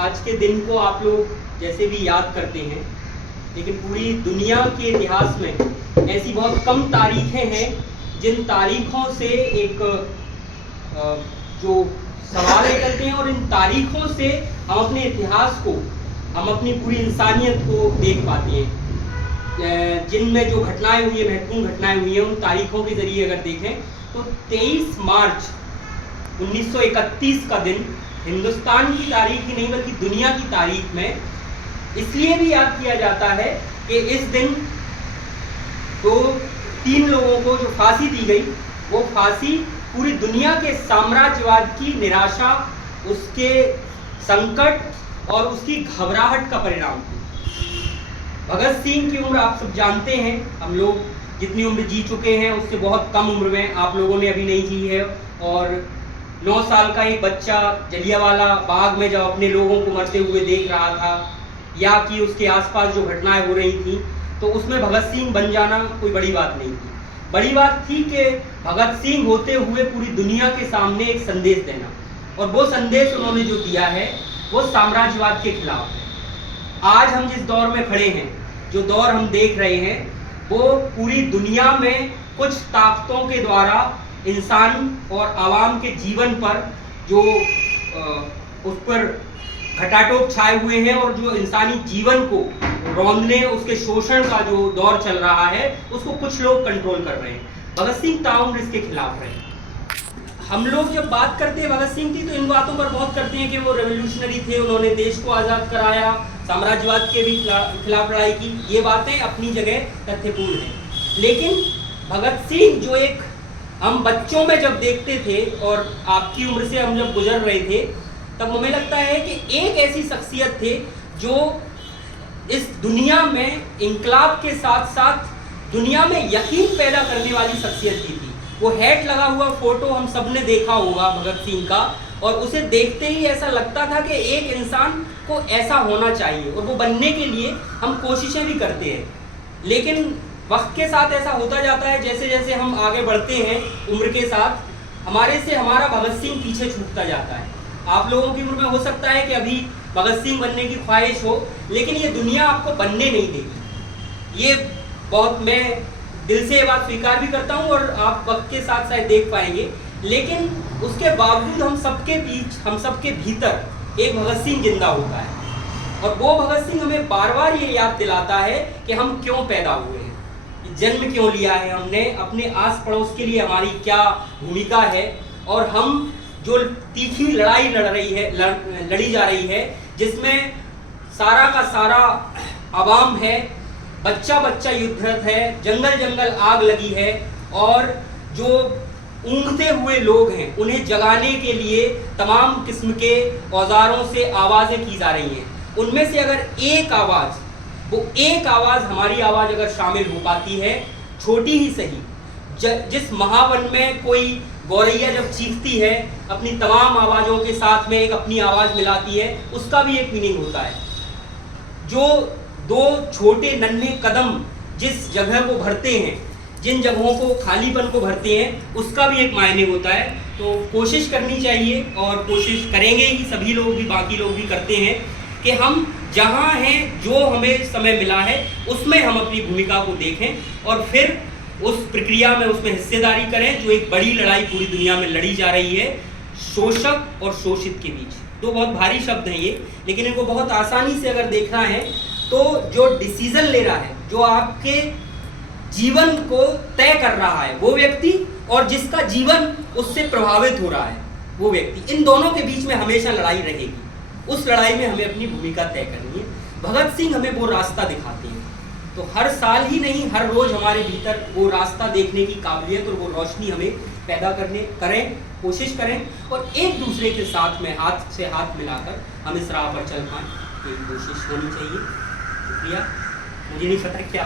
आज के दिन को आप लोग जैसे भी याद करते हैं, लेकिन पूरी दुनिया के इतिहास में ऐसी बहुत कम तारीखें हैं जिन तारीखों से एक जो सवाल निकलते हैं, और इन तारीखों से हम अपने इतिहास को, हम अपनी पूरी इंसानियत को देख पाते हैं। जिनमें जो घटनाएं हुई हैं, महत्वपूर्ण घटनाएं हुई हैं, उन तारीखों के जरिए अगर देखें तो 23 मार्च 1931 का दिन हिंदुस्तान की तारीख ही नहीं बल्कि दुनिया की तारीख में इसलिए भी याद किया जाता है कि इस दिन तीन लोगों को जो फांसी दी गई, वो फांसी पूरी दुनिया के साम्राज्यवाद की निराशा, उसके संकट और उसकी घबराहट का परिणाम थी। भगत सिंह की उम्र आप सब जानते हैं, हम लोग जितनी उम्र जी चुके हैं उससे बहुत कम उम्र में आप लोगों ने अभी नहीं जी है। और 9 साल का एक बच्चा जलियांवाला बाग में जब अपने लोगों को मरते हुए देख रहा था, या कि उसके आसपास जो घटनाएं हो रही थी, तो उसमें भगत सिंह बन जाना कोई बड़ी बात नहीं थी। बड़ी बात थी कि भगत सिंह होते हुए पूरी दुनिया के सामने एक संदेश देना, और वो संदेश उन्होंने जो दिया है वो साम्राज्यवाद के खिलाफ है। आज हम जिस दौर में खड़े हैं, जो दौर हम देख रहे हैं, वो पूरी दुनिया में कुछ ताकतों के द्वारा इंसान और आवाम के जीवन पर जो उस पर घटाटोप छाए हुए हैं, और जो इंसानी जीवन को रौंदने, उसके शोषण का जो दौर चल रहा है, उसको कुछ लोग कंट्रोल कर रहे हैं। भगत सिंह ताउम्र इसके खिलाफ रहे। हम लोग जब बात करते हैं भगत सिंह की, तो इन बातों पर बहुत करते हैं कि वो रेवोल्यूशनरी थे, उन्होंने देश को आज़ाद कराया, साम्राज्यवाद के भी खिलाफ लड़ाई की। ये बातें अपनी जगह तथ्यपूर्ण हैं, लेकिन भगत सिंह जो एक हम बच्चों में जब देखते थे और आपकी उम्र से हम जब गुजर रहे थे, तब हमें लगता है कि एक ऐसी शख्सियत थे जो इस दुनिया में इंकलाब के साथ साथ दुनिया में यकीन पैदा करने वाली शख्सियत की थी। वो हैट लगा हुआ फोटो हम सब ने देखा होगा भगत सिंह का, और उसे देखते ही ऐसा लगता था कि एक इंसान को ऐसा होना चाहिए, और वो बनने के लिए हम कोशिशें भी करते हैं। लेकिन वक्त के साथ ऐसा होता जाता है, जैसे जैसे हम आगे बढ़ते हैं उम्र के साथ, हमारे से हमारा भगत सिंह पीछे छूटता जाता है। आप लोगों की उम्र में हो सकता है कि अभी भगत सिंह बनने की ख्वाहिश हो, लेकिन ये दुनिया आपको बनने नहीं देगी। ये बहुत, मैं दिल से ये बात स्वीकार भी करता हूँ, और आप वक्त के साथ शायद देख पाएंगे। लेकिन उसके बावजूद हम सबके बीच, हम सबके भीतर एक भगत सिंह जिंदा होता है, और वो भगत सिंह हमें बार बार ये याद दिलाता है कि हम क्यों पैदा हुए हैं, जन्म क्यों लिया है हमने, अपने आस पड़ोस के लिए हमारी क्या भूमिका है, और हम जो तीखी लड़ाई लड़ी जा रही है, जिसमें सारा का सारा आवाम है, बच्चा बच्चा युद्धरत है, जंगल जंगल आग लगी है, और जो ऊँघते हुए लोग हैं उन्हें जगाने के लिए तमाम किस्म के औजारों से आवाज़ें की जा रही हैं। उनमें से अगर एक आवाज़, वो एक आवाज़, हमारी आवाज़ अगर शामिल हो पाती है, छोटी ही सही, जिस महावन में कोई गौरैया जब चीखती है अपनी तमाम आवाज़ों के साथ में एक अपनी आवाज़ मिलाती है, उसका भी एक मीनिंग होता है। जो 2 छोटे नन्हे कदम जिस जगह को भरते हैं, जिन जगहों को, खालीपन को भरते हैं, उसका भी एक मायने होता है। तो कोशिश करनी चाहिए, और कोशिश करेंगे ही सभी लोग भी, बाकी लोग भी करते हैं, कि हम जहाँ हैं, जो हमें समय मिला है, उसमें हम अपनी भूमिका को देखें, और फिर उस प्रक्रिया में उसमें हिस्सेदारी करें, जो एक बड़ी लड़ाई पूरी दुनिया में लड़ी जा रही है, शोषक और शोषित के बीच। 2 बहुत भारी शब्द हैं ये, लेकिन इनको बहुत आसानी से अगर देखना है, तो जो डिसीजन ले रहा है, जो आपके जीवन को तय कर रहा है, वो व्यक्ति, और जिसका जीवन उससे प्रभावित हो रहा है, वो व्यक्ति, इन दोनों के बीच में हमेशा लड़ाई रहेगी। उस लड़ाई में हमें अपनी भूमिका तय करनी है। भगत सिंह हमें वो रास्ता दिखाते हैं, तो हर साल ही नहीं, हर रोज हमारे भीतर वो रास्ता देखने की काबिलियत और वो रोशनी हमें पैदा करें, कोशिश करें, और एक दूसरे के साथ में हाथ से हाथ मिलाकर हम इस राह पर चल पाएँ, ये कोशिश होनी चाहिए। शुक्रिया। मुझे नहीं पता क्या